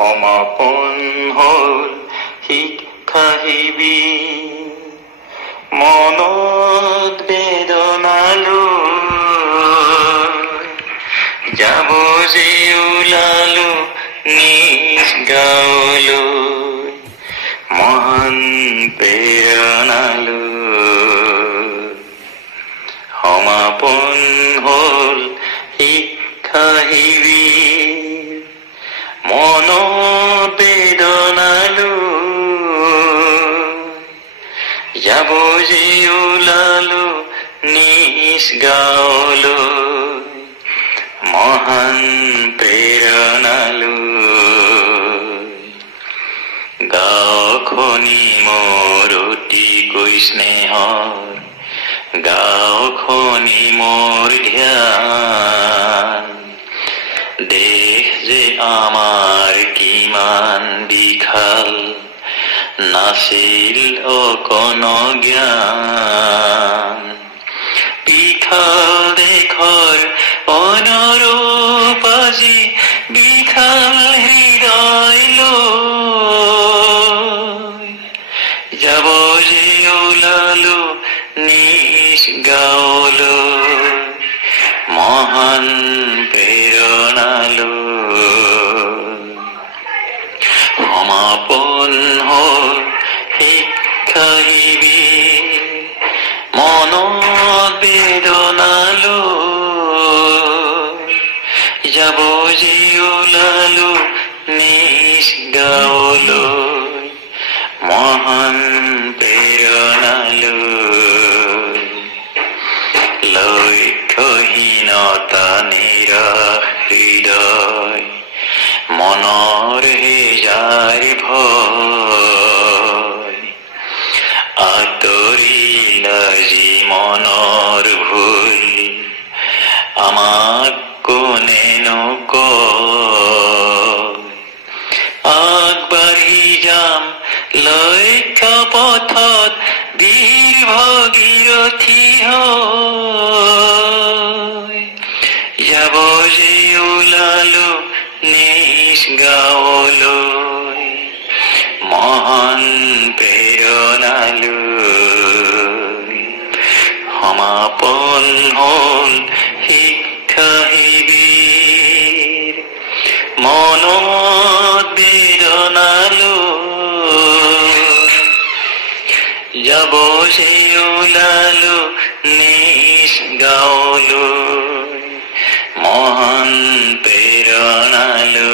সমাপন হ'ল শিক্ষা শিবিৰ, মনত বেদনালৈ যাব যে ওলালো নিজ গাঁৱলৈ, মহান প্ৰেৰণালৈ। সমাপন হ'ল শিক্ষা শিবিৰ, মনত বেদনালৈ যাব যে ওলালো নিজ গাঁৱলৈ, মহান প্ৰেৰণালৈ। গাঁওখনি মোৰ অতিকৈ স্নেহৰ, গাঁওখনি মোৰ ধ্যান, দেশ যে আমাৰ কিমান বিশাল, নাছিল অকণ জ্ঞান। বিশাল দেশৰ অনুৰূপ আজি বিশাল হৃদয় লৈ যাব যে ওলালো নিজ গাঁৱলৈ, মহান প্ৰেৰণালৈ। সমাপন হ'ল শিক্ষা শিবিৰ, মনত বেদনালৈ যাব যে ওলালো নিজ গাঁৱলৈ, মহান প্ৰেৰণালৈ। লক্ষ্যহীনতা নিৰাশ হৃদয়, মনৰ হেজাৰ ভয়, আঁতৰিলা যি মনৰ ভুল, আমাক কোনেনো কয়। আগবাঢ়ি যাম লক্ষ্য পথত বীৰ ভগীৰথী হৈ, যাব যে ওলালো নিজ গাঁৱলৈ, মহান প্ৰেৰণালৈ। সমাপন হ'ল শিক্ষা শিবিৰ, মনত বেদনালৈ যাব যে ওলালো নিজ গাঁৱলৈ, মহান প্ৰেৰণালৈ।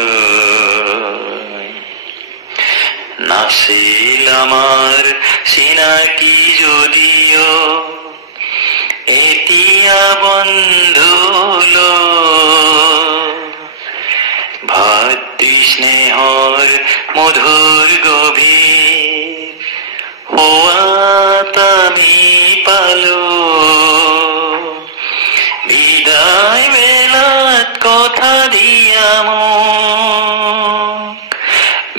নাছিল আমাৰ চিনাকি যদিও এতিয়া বন্ধুলৈ, ভাতৃ স্নেহৰ মধুৰ গভীৰ সোৱাদ আমি পালো। বিদায় বেলাত কথা দিয়া মোক,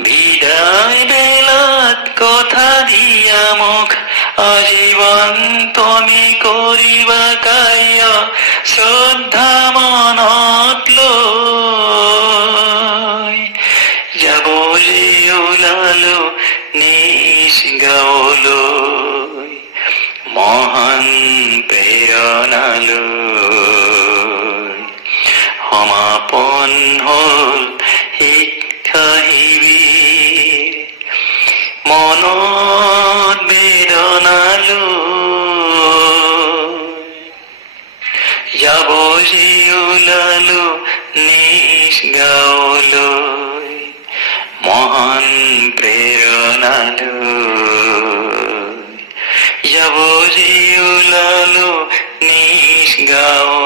বিদায় বেলাত কথা দিয়া মোক, আজীৱন তুমি কৰিবা কাৰ্য শ্ৰদ্ধা মনত লৈ যাব যে ওলালো নিজ গাঁৱলৈ, মহান প্ৰেৰণালৈ। সমাপন হ'ল শিক্ষা শিবিৰ, মনত বেদনালৈ যাব যে ওলালো নিজ গাঁৱলৈ, মহান প্ৰেৰণালৈ যাব যে ওলালো নিজ গাঁও।